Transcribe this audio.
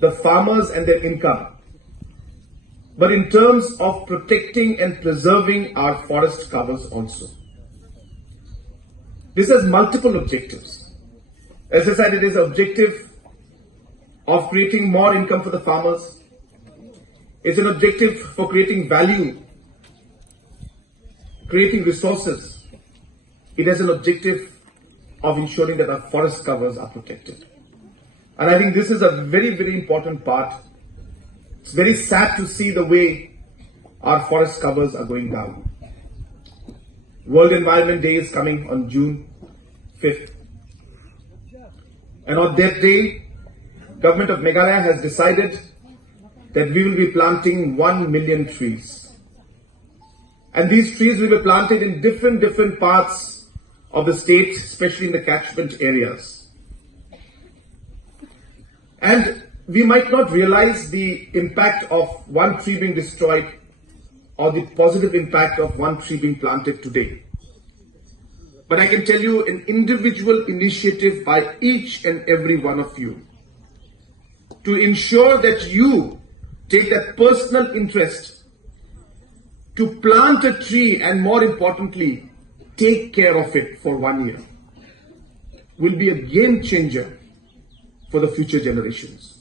the farmers and their income, but in terms of protecting and preserving our forest covers also. This has multiple objectives. As I said, it is an objective of creating more income for the farmers. It's an objective for creating value, creating resources. It has an objective of ensuring that our forest covers are protected. And I think this is a very, very important part. It's very sad to see the way our forest covers are going down. World Environment Day is coming on June 5th. And on that day, Government of Meghalaya has decided that we will be planting 1 million trees. And these trees will be planted in different parts of the state, especially in the catchment areas. And we might not realize the impact of one tree being destroyed or the positive impact of one tree being planted today. But I can tell you, an individual initiative by each and every one of you to ensure that you take that personal interest to plant a tree and, more importantly, take care of it for 1 year will be a game changer for the future generations.